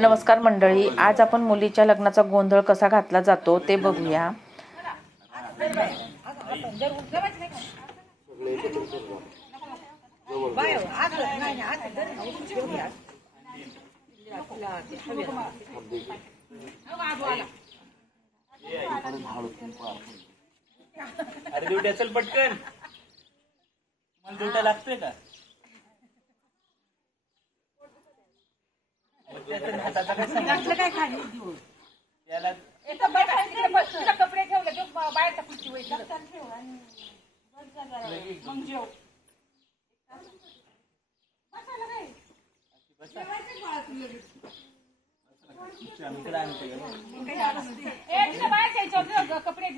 नमस्कार मंडळी, आज आपण मुलीच्या लग्नाचा गोंधळ कसा घातला जातो ते बघूया। अरे दुट्या चल पटकन, मला दुट्या लागतोय का? काय खाली देऊ त्याला कपडे ठेवले की बाहेरचा खुर्ची होईल मग जेव कपडे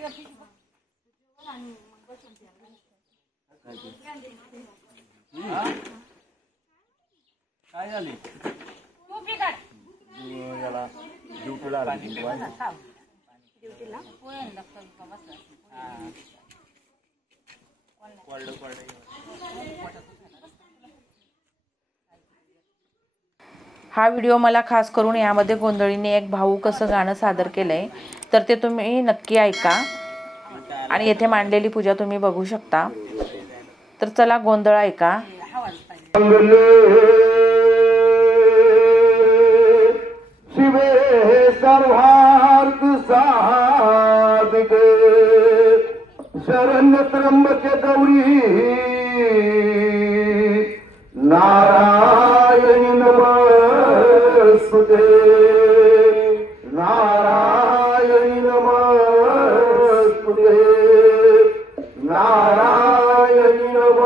काय झाले? तू बिघड याला ड्युटीला हा व्हिडिओ मला खास करून यामध्ये गोंधळीने एक भाऊक असं गाणं सादर केलंय, तर ते तुम्ही नक्की ऐका आणि येथे मांडलेली पूजा तुम्ही बघू शकता। तर चला गोंधळ ऐका। शिवे सर्वार्थ साधिके शरण्य त्र्यंबके गौरी नारायणी नमस्तुते नारायणी नमस्तुते नारायणी नमस्तुते।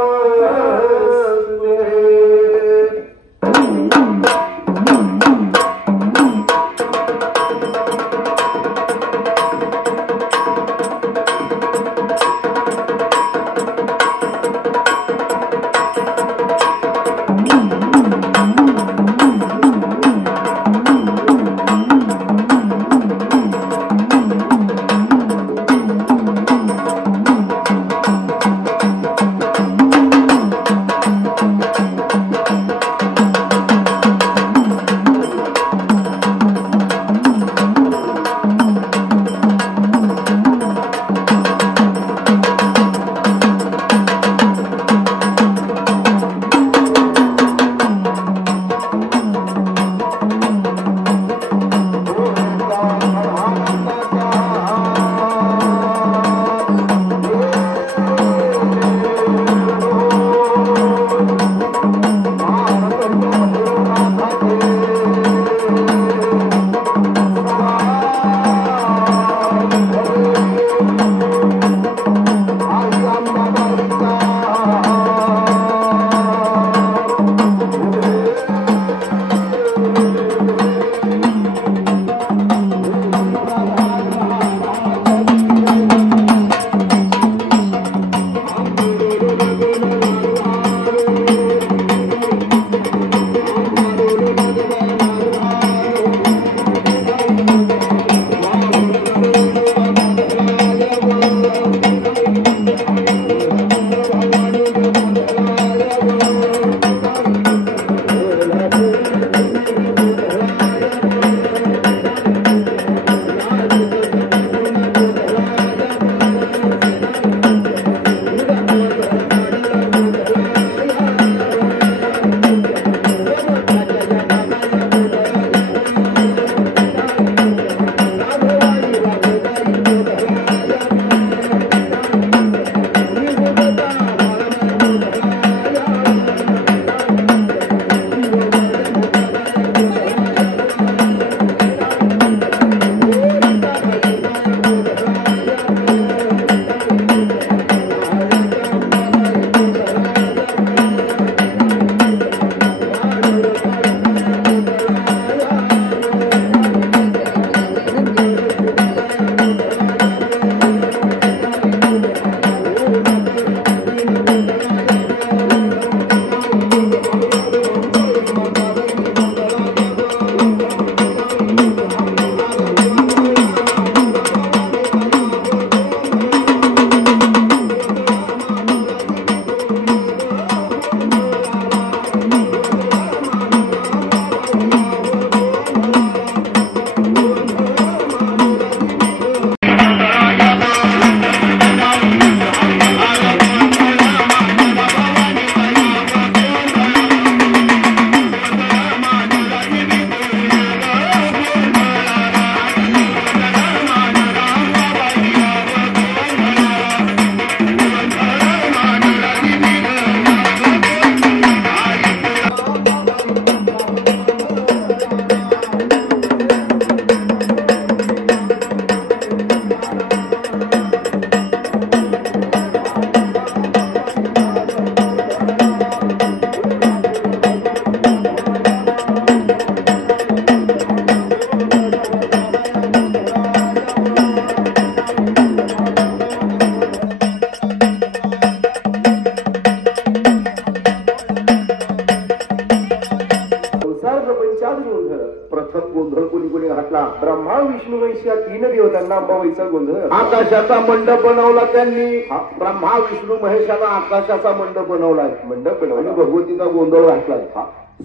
गोंधळ कोणी कोणी घातला? ब्रह्मा विष्णू महेश या 3 देवतांना अंबाबाईचा गोंधळ. आकाशाचा मंडप बनवला त्यांनी. ब्रह्मा विष्णू महेशाला आकाशाचा मंडप बनवलाय. मंडप आणि बनवला. भगवतीचा गोंधळ घातलाय.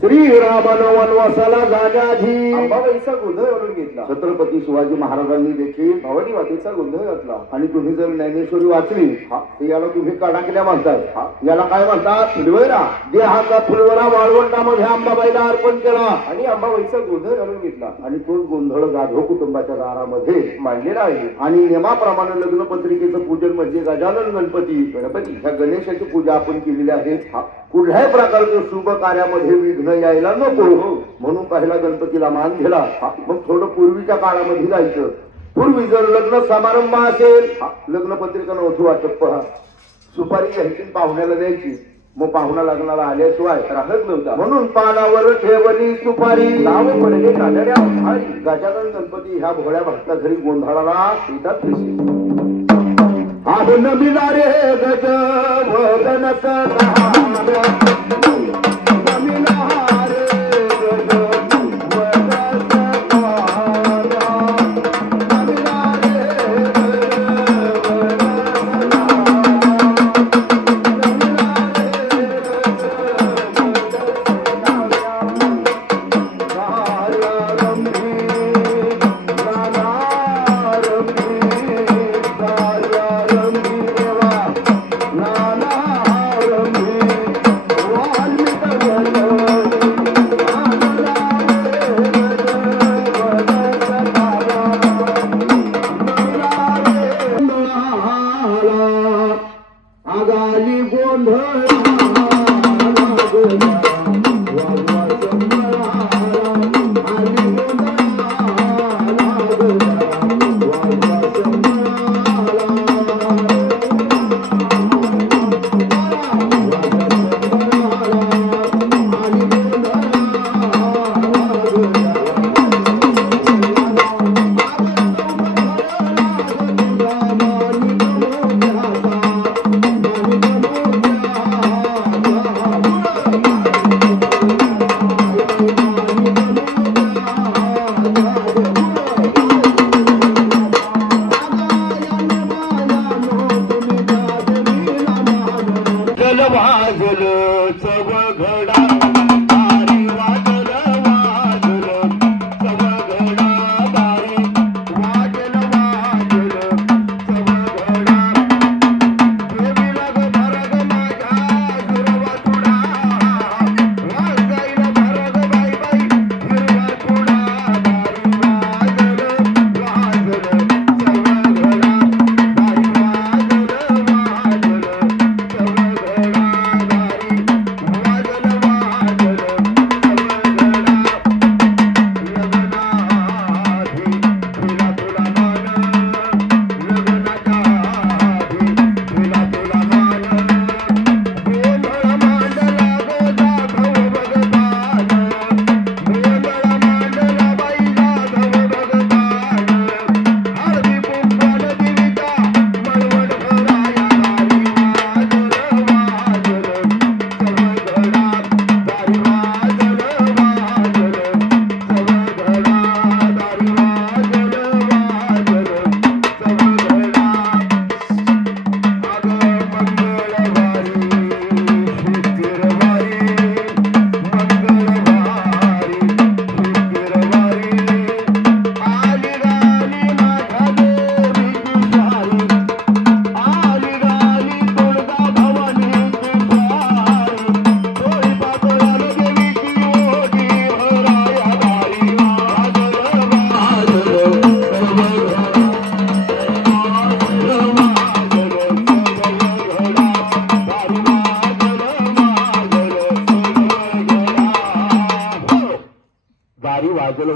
श्रीरामानं वनवासाला जाण्याआधी अंबाबाईचा गोंधळ म्हणून घेतला. छत्रपती शिवाजी महाराजांनी देखील भवानी मातेचा गोंधळ घातला. आणि तुम्ही जर ज्ञानेश्वरी वाचली तर याला तुम्ही काडाकिल्या म्हणतात. याला काय म्हणतात? फुलवरा. देहाचा फुलवरा वाळवंटामध्ये अंबाबाईला अर्पण केला आणि अंबाबाईचा गोंधळ घालून घेतला. आणि तो गोंधळ जाधव कुटुंबाच्या दारामध्ये मांडलेला आहे. आणि नियमाप्रमाणे लग्न पत्रिकेचं पूजन म्हणजे गजानन गणपती ह्या गणेशाची पूजा आपण केलेली आहे. कुठल्याही प्रकारचं शुभ कार्यामध्ये विघ्न यायला नको म्हणून पहिला गणपतीला मान दिला. मग थोडं पूर्वीच्या काळामध्ये जायचं. पूर्वी जर लग्न समारंभ असेल लग्न पत्रिका नव्हती वाटत. पहा सुपारी घ्यायची पाहुण्याला द्यायची. मग पाहुणा लग्नाला आल्याशिवाय राहत नव्हता. म्हणून पानावर ठेवली सुपारी नाव पडले कानड्या भारी. गजानन गणपती ह्या भोळ्या भक्ता घरी गोंधळाला येतात. आहो नमिला रे गज वदनच आगाली गोंधळ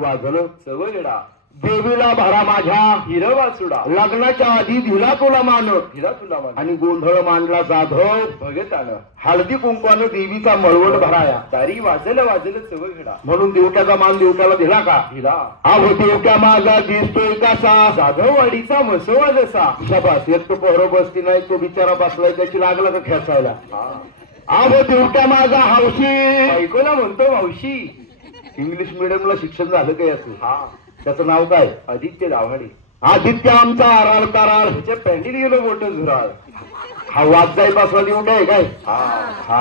वाजलं सवयडा देवीला भरा माझ्या हिरवा चुडा लग्नाच्या आधी दिला तुला मान हिरा तुला मान आणि गोंधळ मांडला जाधव भगतानं हळदी कुंकवानं देवीचा मळवट भराया तारी वाजलं वाजलं सवयडा म्हणून देवट्याचा मान देवट्याला दिला का दिला अहो देवट्या माझा दिसतोय कसा जाधववाडीचा मसवा जसा शबास एक तो पोहर बसती नाही तो बिचारा बसलाय त्याची लागला का खेचायला अहो देवट्या माझा हौशी ऐकूला म्हणतो हौशी इंग्लिश मिडियमला शिक्षण झालं काय असं? हा. त्याचं नाव काय? आदित्य दाभाडे. आदित्य आमचा आराळ ताराळ ह्याच्या पॅन्टीत गेलो मोठं झुराळ. हा वाजदाय पासवाली उठा आहे काय? हा.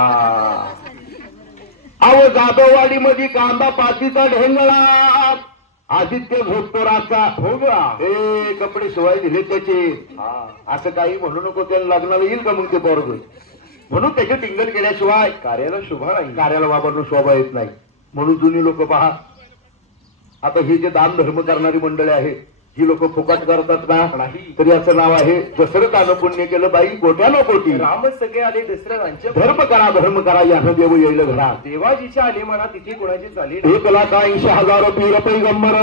अहो जाधववाडी मध्ये कांदा पातीचा ढेंगळा. आदित्य झोपतो रातचा भोगळा. हे कपडे शिवाय दिले त्याचे. असं काही म्हणू नको, त्याला लग्नाला येईल का मग ते पोरग? म्हणून त्याचे टिंगल केल्याशिवाय कार्याला शोभा नाही. कार्याला बाबांना शोभा येत नाही. म्हणून जुनी लोक पहा, आता ही जे दान धर्म करणारी मंडळी आहेत, ही लोक फुकट करतात ना नाही, तरी असं नाव आहे, दशरथानं पुण्य केलं बाई कोट्यानं कोटी. रामच सगळे आले दशरथांचे. धर्म करा यानं देव येईल घरा. देवाजीचे आले म्हणा तिथे कोणाची चालेल. 1,80,000 पीर पैगंबर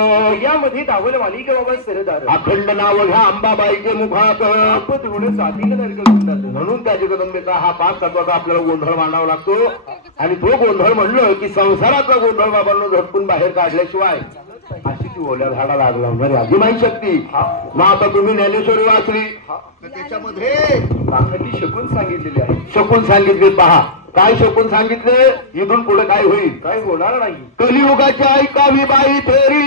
यामध्ये दावल मालिक बाबा सरदार. अखंड नाव घ्या अंबाबाईचे मुखात. धुणं साधील नरक गुंडात. म्हणून त्या जगदंबेचा हा 5 तत्वाचा आपल्याला गोंधळ मांडावा लागतो. आणि तो गोंधळ म्हणलं की संसाराचा गोंधळ बाबांना झटकून बाहेर काढल्याशिवाय अशी ती ओल्या झाडा लागला होणार आदिमाई शक्ती. मग आता तुम्ही ज्ञानेश्वरी वाचली, त्याच्यामध्ये दाखवली शकून सांगितलेली आहे. शकून सांगितले पहा. काय शकून सांगितले? इथून पुढे काय होईल? काय होणार नाही. कलियुगाची ऐकावी बाई थेरी.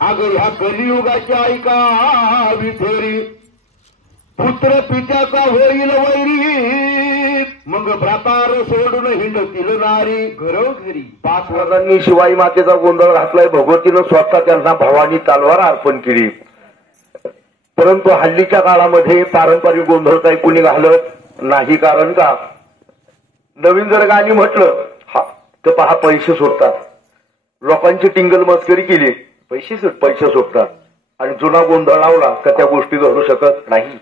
अगं ह्या कलियुगाची ऐकावी थेरी. पुत्र पित्याचा होईल वैरी. मग भ्रातार सोडून हिंडतील नारी घरोघरी. 5 वर्षांनी शिवाई मातेचा गोंधळ घातलाय. भगवतीनं स्वतः त्यांना भवानी तलवार अर्पण केली. परंतु हल्लीच्या काळामध्ये पारंपरिक गोंधळ काही कुणी घालत नाही. कारण का? नवीन जर गाणी म्हटलं तर पहा पैसे सुटतात. लोकांची टिंगल मस्करी केली, पैसे सुटतात. आणि जुना गोंधळ लावला का त्या गोष्टी घडू शकत नाही.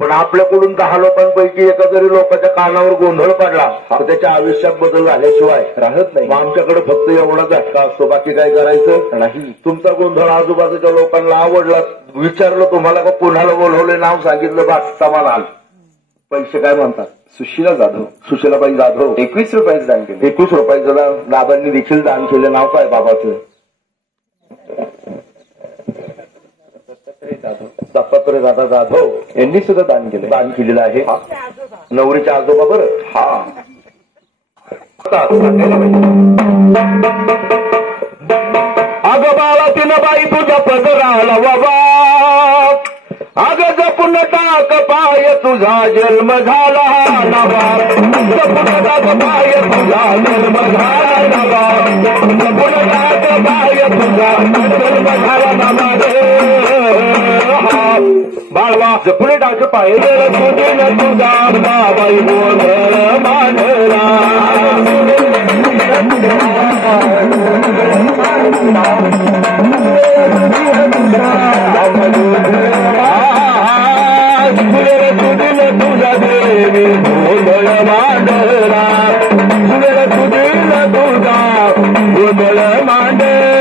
पण आपल्याकडून 10 लोकांपैकी एका जरी लोकांच्या कानावर गोंधळ पडला तर त्याच्या आयुष्यात बदल झाल्याशिवाय राहत नाही. आमच्याकडे फक्त एवढा झटका असतो, बाकी काय करायचं नाही. तुमचा गोंधळ आजूबाजूच्या लोकांना आवडला, विचारलं तुम्हाला का कोणाला बोलवले, नाव सांगितलं, बस समान आल. पैसे काय म्हणतात? सुशीला जाधव. सुशीलाबाई जाधव. 21 रुपयाचं दान केलं. 21 रुपयाचं दान. दादांनी देखील दान केलं. नाव काय बाबाचं? दत्तात्रय दादा जाधव यांनी सुद्धा दान केलं. दान केलेलं आहे. नवरीच्या आजोबा बरं. हा. अगं बाळा तिनं बाई तुझ्या पदराला बाबा. अगं जपून टाक पाय तुझा जन्म झाला नवा. जपून टाक पाय तुझा जन्म झाला नवा. जपून टाक पाय तुझा जन्म झाला नवा. बाळवा जपून टाक पाय तुझे तुझा बाबाई गोंधळ मांडला. तुझा देवी गोंधळ मांडला. तुझा गोंधळ मांडला.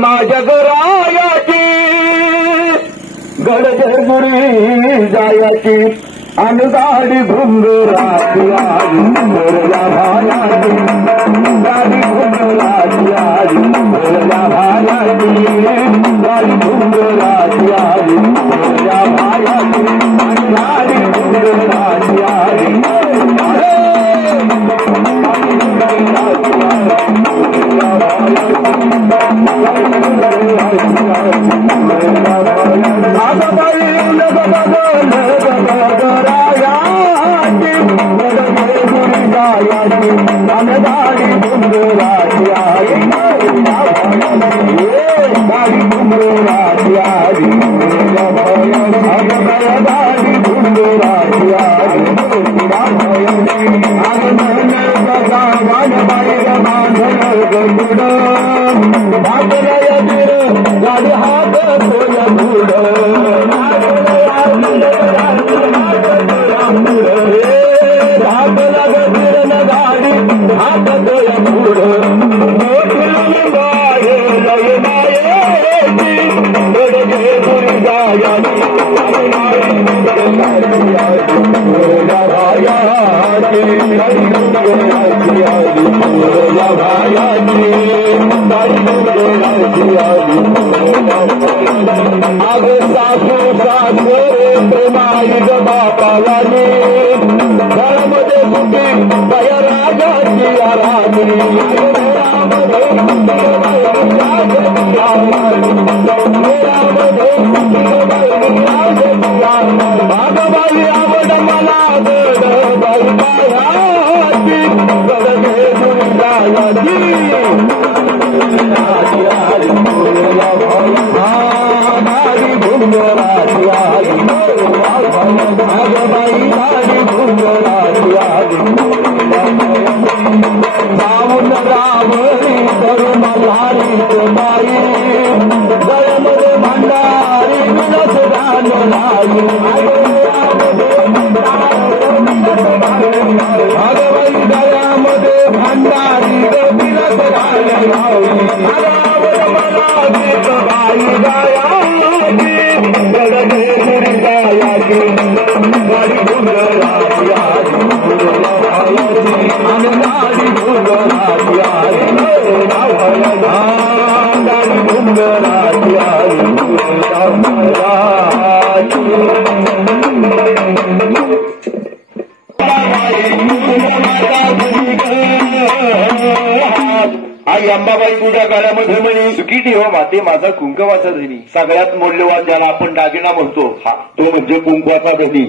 माझ्या गरायाची गडजगुरी जायाची आणि गाडी घुंगराची आली मोरला भायाची. गाडी घुंगराची आली मोरला भायाची. गाडी घुंगराची आली मोरला भायाची. गाडी घुंगराची आली गाडी आगे सासू सासू प्रेमाई बापाला घरामध्ये सुखी बाया राजाची राणी बाबाई आवड मला बाई बायाची गडगे दुर्गाची आई अंबाबाई तुझ्या गळ्यामध्ये म्हणे सुखी ठेव माते माझा कुंकवाचा धनी. सगळ्यात मौल्यवान ज्याला आपण दागिना म्हणतो तो म्हणजे कुंकवाचा धनी.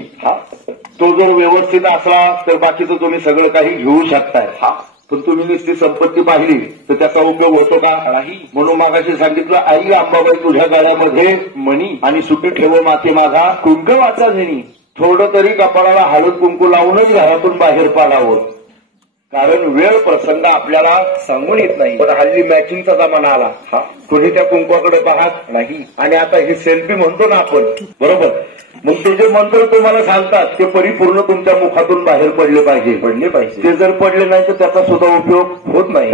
तो जर व्यवस्थित असला तर बाकीचं तुम्ही सगळं काही घेऊ शकताय. पण तुम्ही नुसती संपत्ती पाहिली तर त्याचा उपयोग होतो का नाही. म्हणून मागाशी सांगितलं आई अंबाबाई तुझ्या गळ्यामध्ये मणी आणि सुखी ठेव माते माझा कुंकवाचा धनी. थोडं तरी कपाळाला हळद कुंकू लावूनच घरातून बाहेर पाडावं. कारण वेळ प्रसंग आपल्याला सांगून येत नाही. पण हल्ली मॅचिंगचा जमाना आला. कोणी त्या कुंकवाकडे पाहत नाही. आणि आता ही सेल्फी म्हणतो ना आपण बरोबर. मग ते जे मंत्र तुम्हाला सांगतात ते परिपूर्ण तुमच्या मुखातून बाहेर पडले पाहिजे. ते जर पडले नाही तर त्याचा सुद्धा उपयोग होत नाही.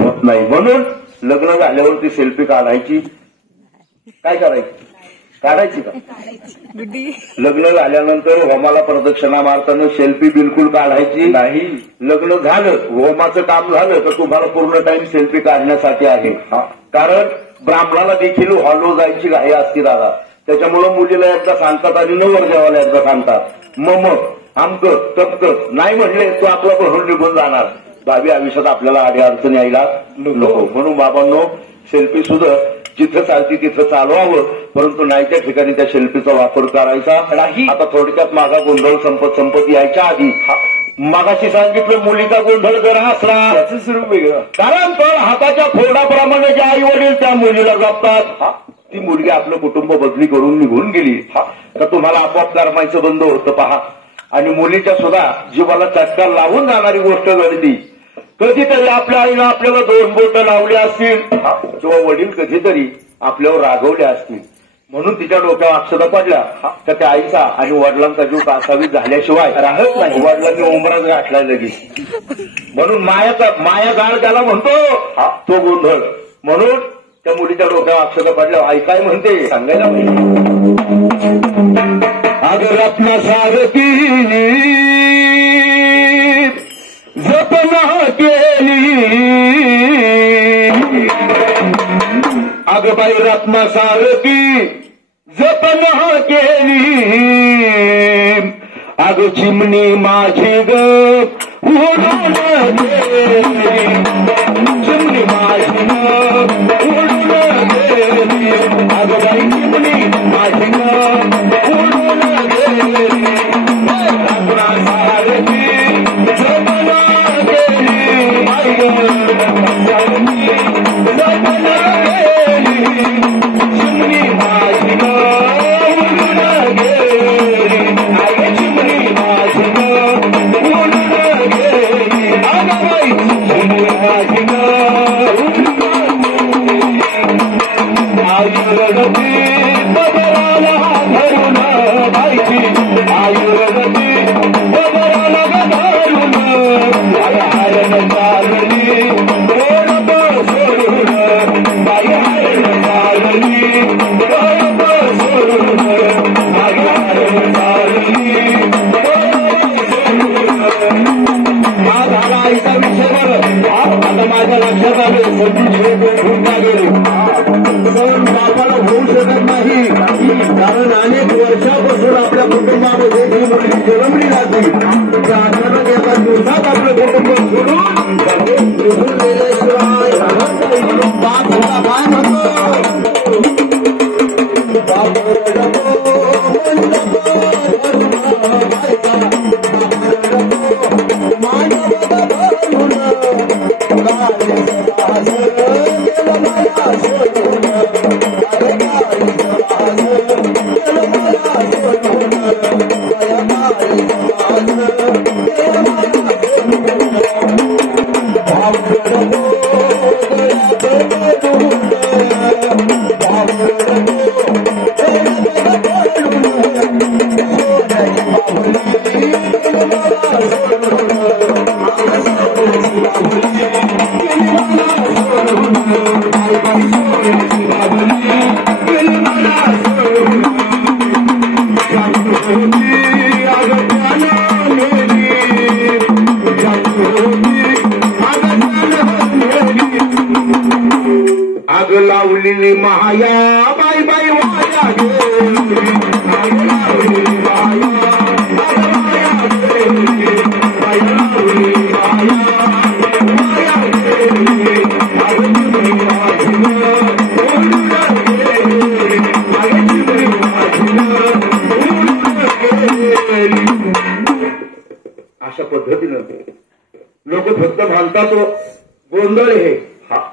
म्हणून लग्न झाल्यावरती सेल्फी काढायची. काय करायची? काढायची का? लग्न झाल्यानंतर होमाला प्रदक्षिणा मारताना सेल्फी बिलकुल काढायची नाही. लग्न झालं होमाचं काम झालं तर तुम्हाला पूर्ण टाइम सेल्फी काढण्यासाठी आहे. कारण ब्राह्मणाला देखील हॉलो जायची घाई असते दादा. त्याच्यामुळं मुलीला एकदा सांगतात आणि नवरदेवाला एकदा सांगतात मग आमकं तपकं नाही म्हणले तो आपला भरून निघून जाणार. भावी आयुष्यात आपल्याला आडी अडचण यायला नको. म्हणून बाबांनो सेल्फी सुद्धा जिथं चालती तिथं चालवावं. परंतु नाही त्या ठिकाणी त्या सेल्फीचा वापर करायचा नाही. आता थोडक्यात माझा गोंधळ संपत यायच्या आधी मागाशी सांगितलं मुलीचा गोंधळ जर असला त्याचं स्वरूप वेगळं. कारण तर हाताच्या फोडाप्रमाणे जे आई वडील त्या मुलीला जपतात. ती मुलगी आपलं कुटुंब बदली करून निघून गेली तर तुम्हाला आपोआप करमायचं बंद होतं पहा. आणि मुलीच्या सुद्धा जीवाला चटका लावून जाणारी गोष्ट घडली. कधीतरी आपल्या आईनं आपल्याला 2 बोटं लावली असतील किंवा वडील कधीतरी आपल्यावर रागवले असतील. म्हणून तिच्या डोक्यावर अक्षता पडल्या तर त्या आईचा आणि वडिलांचा जीव कासावीस झाल्याशिवाय राहत नाही. वडिलांनी उमराच गाठलाय लगेच. म्हणून माया जाळ त्याला म्हणतो तो गोंधळ. म्हणून त्या मुलीच्या डोक्यावर अक्षता पडल्या. आई काय म्हणते सांगायला पाहिजे. अगं रत्नासारखी जपना केली अगं बाई रत्नासारखी जपना केली अगं चिमणी माझी ग उडून गेली. चिमणी माझी ग उडून गेली. अगं बाई चिमणी माझी ग उडून गेली. रत्नासारखी आग लावलेली माया बाई बाई वाया गेली, आग लावलेली माया, आग माया गेली, बाई लावलेली माया, माया गेली, आग चिमणी वाजलं, उडून गेली, आग चिमणी वाजलं, उडून गेली. अशा पद्धतीनं लोक फक्त म्हणतात गोंधळ हे,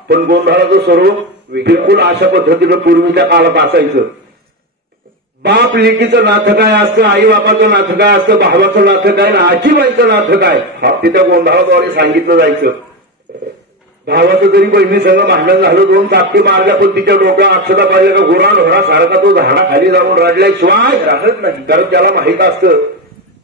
पण गोंधळाचं स्वरूप बिलकुल अशा पद्धतीनं पूर्वीच्या काळात असायचं. बाप लेकीचं नातं काय असतं, आई बापाचं नातं काय असतं, भावाचं नातं काय ना आजीबाईचं नातं काय, ते त्या गोंधळाद्वारे सांगितलं जायचं. भावाचं जरी बहिणी संग भांडण झालं, 2 चापटी मारल्या, पण तिच्या डोक्यात अक्षता पाहिजे का गुराढोरा सारखा तो झाडाखाली जाऊन रडल्याशिवाय राहत नाही. कारण त्याला माहित असतं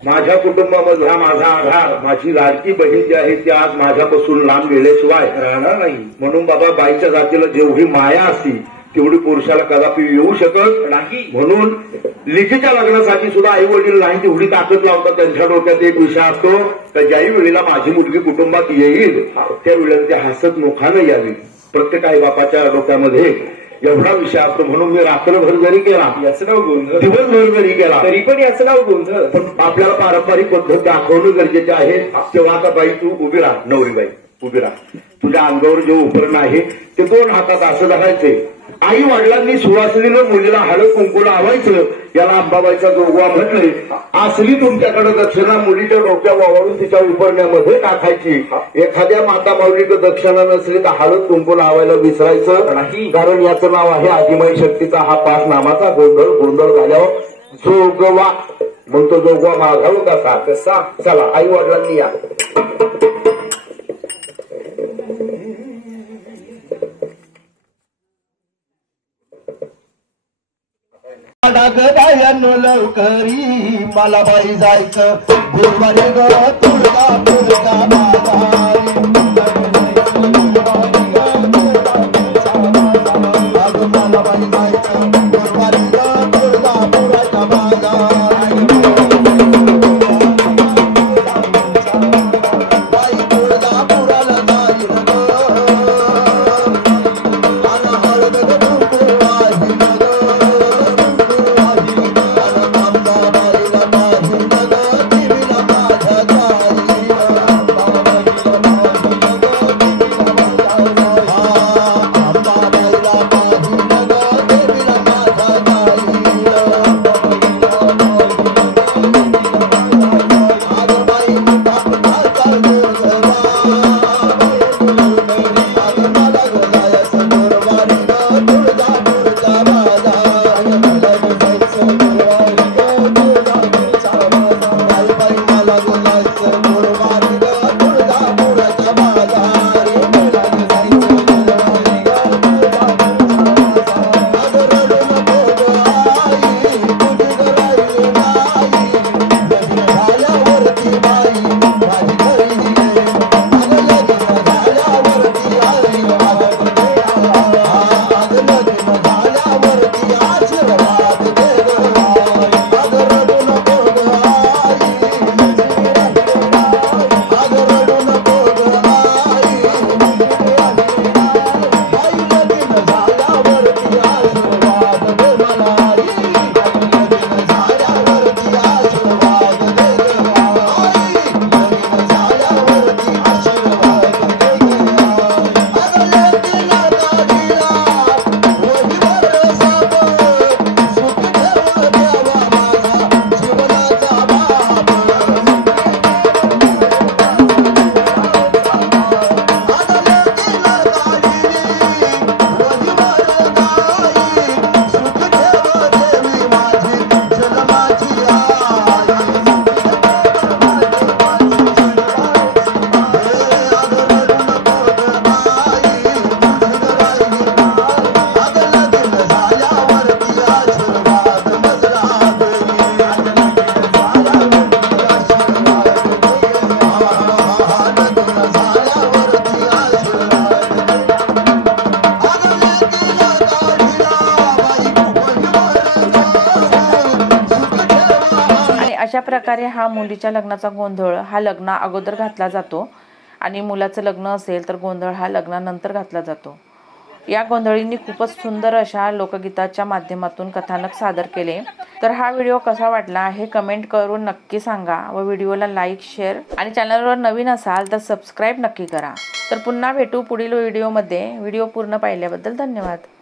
माझ्या कुटुंबामध्ये हा माझा आधार, माझी लाडकी बहीण जी आहे ती आज माझ्यापासून लांब गेल्याशिवाय राहणार नाही. म्हणून बाबा बाईच्या जातीला जेवढी माया असती तेवढी पुरुषाला कदापि येऊ शकत नाही. म्हणून लेकीच्या लग्नासाठी सुद्धा आई वडील नाही तेवढी ताकद लावतात. त्यांच्या डोक्यात एक विषय असतो तर ज्याही वेळेला माझी मुलगी कुटुंबात येईल त्यावेळेला ते हसत मुखानं यावी. प्रत्येक आई बापाच्या डोक्यामध्ये एवढा विषय असतो. म्हणून मी रात्रभर जरी केला याचं नाव गोंधळ, दिवसभर जरी केला तरी पण याचं नाव गोंधळ. पण आपल्याला पारंपरिक पद्धत दाखवणं गरजेचे आहे. तेव्हा आता बाई तू उभी राहा, नवरी बाई उभी राहा. तुझ्या अंगावर जे उपकरण आहे ते 2 हातात असं धरायचे. आई वडिलांनी सुवासिनीनं मुलीला हळद कुंकू लावायचं. याला अंबाबाईचा जोगवा म्हटले. असली तुमच्याकडे दक्षिणा मुलीच्या डोक्या वावरून तिच्या उपरण्यामध्ये टाकायची. एखाद्या माता माऊलीकडे दक्षिणा नसली तर हळद कुंकू लावायला विसरायचं नाही. कारण याचं नाव आहे आदिमाई शक्तीचा हा 5 नामाचा गोंधळ. गोंधळ झाल्यावर जोगवा म्हणतो. जोगवा मागावं कसा कसा. चला आई वडिलांनी या. डागदायानो लवकरी मला बाई जायचं गुरुवारी ग तुळजा तुळजा बाजारी मला बाई जायचं गुरुवारी ग तुळजा पुराच्या बाजारी बाई तुळजा पुराला जाईल आणि हळद कुंकू वाही अशा प्रकारे हा मुलीच्या लग्नाचा गोंधळ हा लग्ना अगोदर घातला जातो आणि मुलाचं लग्न असेल तर गोंधळ हा लग्नानंतर घातला जातो। या गोंधळींनी खूपच सुंदर अशा लोकगीताच्या माध्यमातून कथानक सादर केले। तर हा व्हिडिओ कसा वाटला हे कमेंट करून नक्की सांगा व व्हिडिओला लाईक, शेअर आणि चॅनलवर नवीन असाल तर सबस्क्राईब नक्की करा। तर पुन्हा भेटू पुढील व्हिडिओमध्ये। व्हिडिओ पूर्ण पाहिल्याबद्दल धन्यवाद।